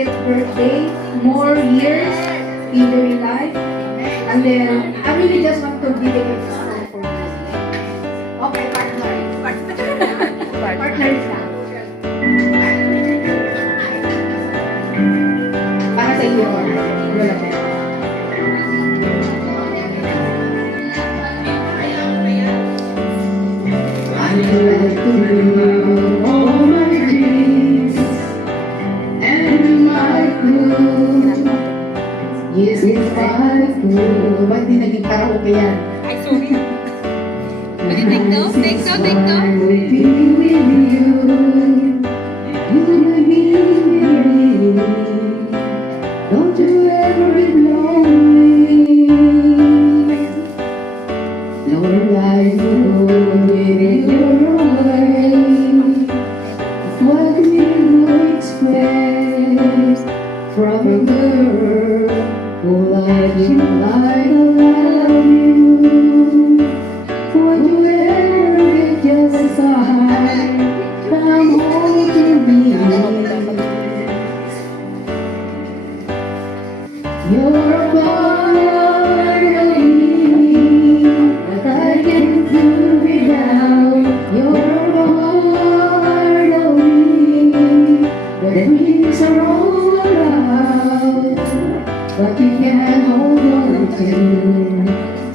50th birthday, more years in your life. And then, I really just want to dedicate this song for you. Okay, partner. Partners lang. Para sa iyo. I like to live all my dreams and my good. Yes, if I could. Ba't di naging karaoke yan? Ay, sorry. Pwede take note? Take note, take note. I would be with you. You would be with me. Don't you ever get lonely. Your life will go in your way. What do you expect from a girl who likes you like I love you? Would you ever get jealous from holding me? You're a part of me that I can't do without. You're a part of me that wings are all around, but you can't hold on to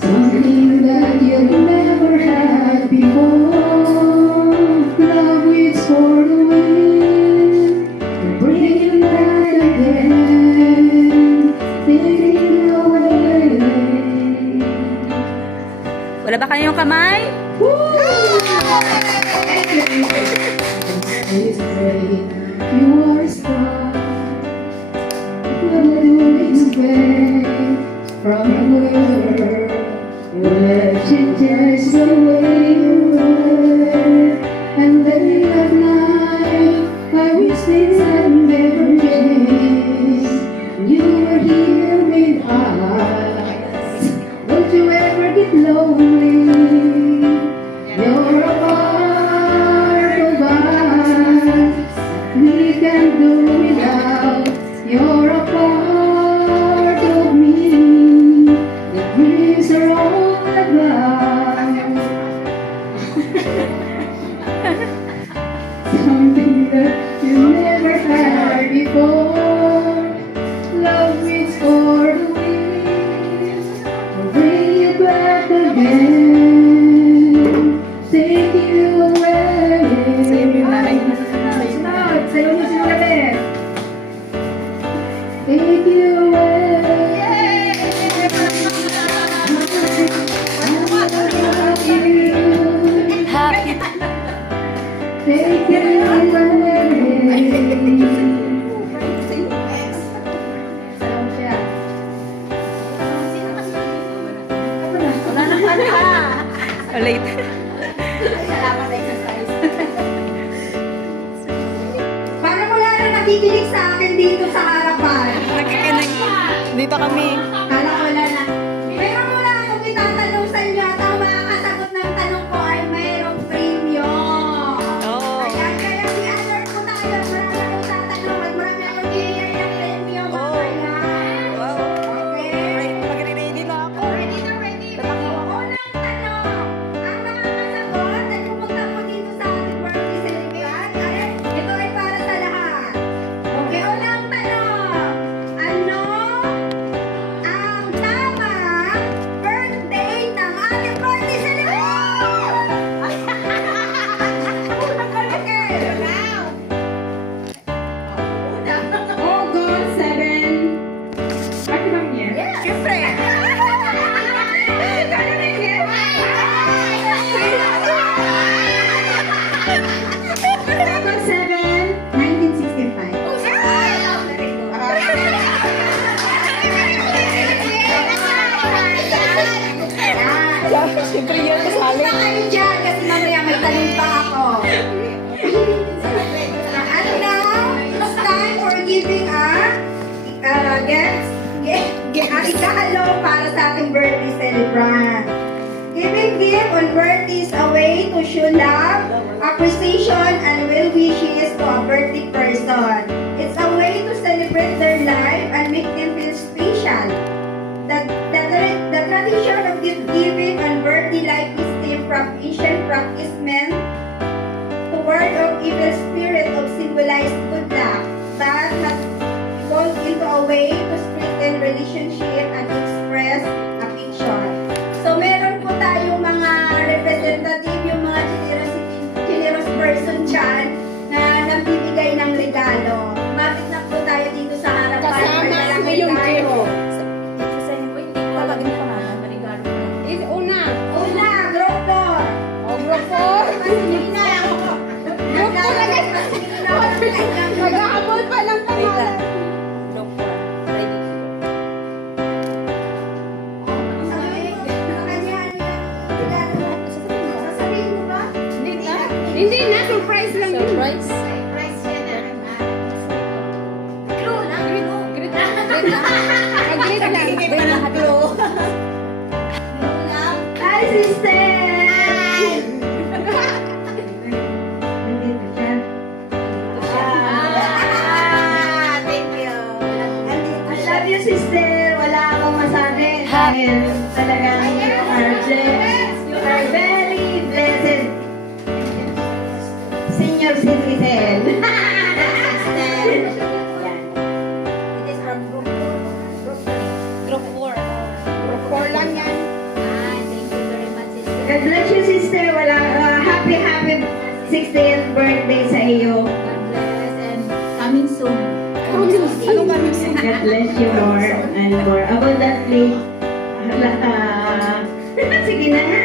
something that you never had before. Love is for the wind, bring it back again, take it away. Wala ba kayong kamay? It's great, you are a star. What do you expect from a girl who left you just the way you were? And late at night, I wish things had never changed. You were here with us. Don't you ever get lonely? You're a part of us. We can do without. You're a part of me. The dreams are all about. Something that you never had before. Love is for the wind, will bring you back again, take you away. Stop, sayo mo si Malet. Take you away. Happy. Take you away. Salamat siya. Wala na pala. Oh, late. Salamat exercise. Parang wala na nakikinig sa akin dito sa harapan. Nakikinig. Dito kami. Kala ko wala na. Pero wala akong itatanong sa inyo at ang makakasagot ng tanong ko ay mayroong premium. Oo. Ayan, kaya i-alert po tayo. Marami akong tatanong at marami akong i-alert premium. Oo. Ayan. Wow. Okay. Magre-ready na ako. Ready na ready. Unang tanong. Ang makakasagot ay pumunta po dito sa ating birthday celebration. Ayan, ito ay para sa lahat. Okay, unang tanong. Ano ang tamang birthday ng ating birthday celebration? Okay, now. August 7. Bakit bang yan? Siyempre. August 7, 1965. Siyempre yan kasali. Basta kayo dyan kasi mamaya may tanong pa ako. And now, it's time for giving ikahalo para sa ating birthday celebrant. Giving gift on birthdays a way to show love, appreciation, and well wishes to a birthday person. It's a way to celebrate symbolized good luck that has evolved into a way to strengthen relationship and express affection. So meron po tayong mga representative, yung mga generous person dyan na nagbibigay ng regalo. Mapit na po tayo dito sa harapan. Kasama May mo yung regalo. zero. Una. Una, group 4. O, group 4. Pasilina. Group 4 lang yan. Mag-aabol pa lang pangalan. Sasabihin mo ba? Hindi na, surprise lang yun. Surprise. Clue lang. Great lang. Great lang. Hi, sister! Nandito siya. Thank you. I love you, sister. Wala akong masabi. Dahil talagang you are blessed. You are very blessed. Senior citizen. It is from group 4. Group 4. Group 4 lang yan. Thank you very much, sister. God bless you, sister. Happy 60th birthday sa iyo. God bless and coming soon. Anong kami sa God bless you more and more. About that, please. Sige na nga.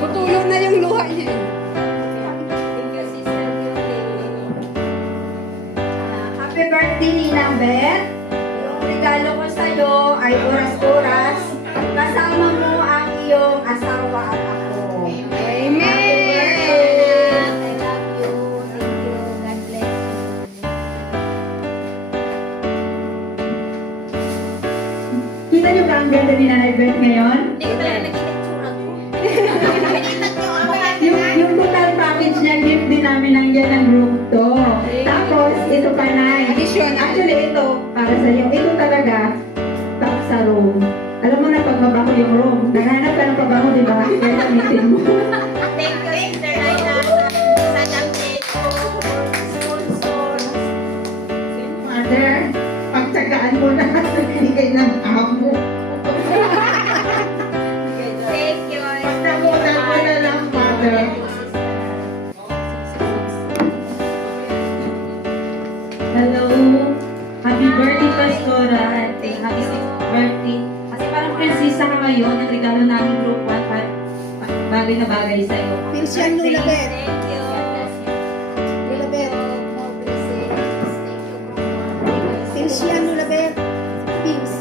Tutulong na yung luha niya. Thank you, Sister Beauty. Happy birthday, Ninang Beth. Yung regalo ko sa'yo ay oras-oras. Kasama mo ang iyong asawa at ako. Amen. I love you. Thank you. God bless you. Kita niyo ba ang ganda ni Nanay Beth ngayon? Yung total package niya, gift din namin nandiyan ng group to. Tapos, ito pa na. Additional. Actually, ito, para sa iyo. Ito talaga, top sa room. Alam mo na pag mabaho yung room. Naghanap ka ng pabaho, di ba? Kaya gamitin mo. Thank you, Sister Aina. Sa update ko. Sponsor. Mother, pagtsagaan mo na. Bigay ng amo. Thank you. Pagtamunan mo na lang, mother. Hello. Happy birthday, Pastora. Happy 6th birthday. Kasi parang prinsesa ka ngayon. Ang regalo namin group 1. Bagay na bagay sa'yo. Pinsiyan mo na, Beth. Thank you. Lula Beth. More blessings. Thank you, group 1. Pinsiyan mo na, Beth. Pins.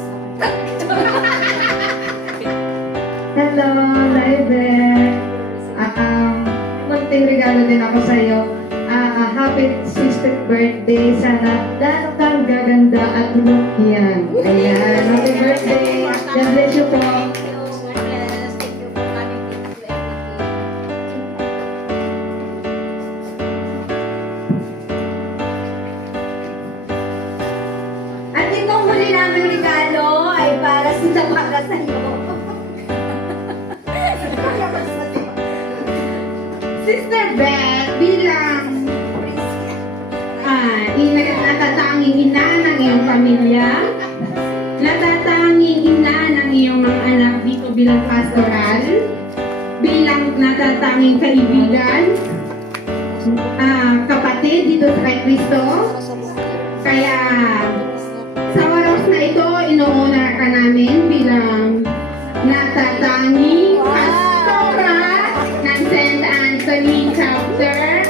Hello, Live. Munting regalo din ako sa iyo. Happy 60th birthday. Sana lalo kang gaganda at look yan. Ayan, happy birthday. God bless you po. At itong huli namin regalo ay para sa iyo. Sister Beth, bilang natatanging ina ng iyong pamilya, natatanging ina ng iyong mga anak dito bilang pastoral, bilang natatanging kaibigan, kapatid dito sa kay Kristo. Kaya sa oras na ito, inuuna ka namin bilang natatanging pastoral ng St. Anthony Chapter.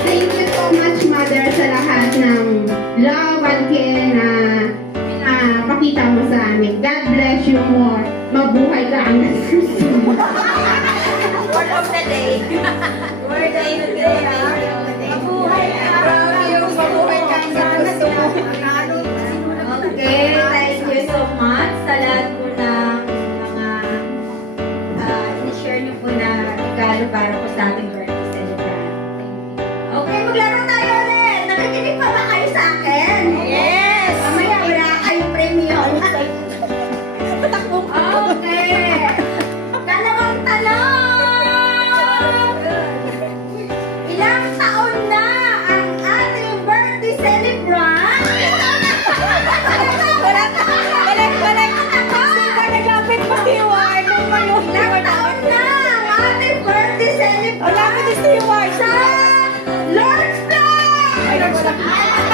Thank you so much, Mother, sa lahat ng love and care na pakita mo sa amin. God bless you more. Mabuhay ka ang Word of the day. Word of the day. Mabuhay ka. Mabuhay ka. Okay, thank you so much sa lahat po ng mga in-share niyo po na regalo para po sa ating birthday celebrant. Thank you. Okay, maglaro tayo ulit. Nakikinig pa ba kayo sa akin? Yes! Mamaya wala kayong premium. Okay. Dalawang talong! Ay,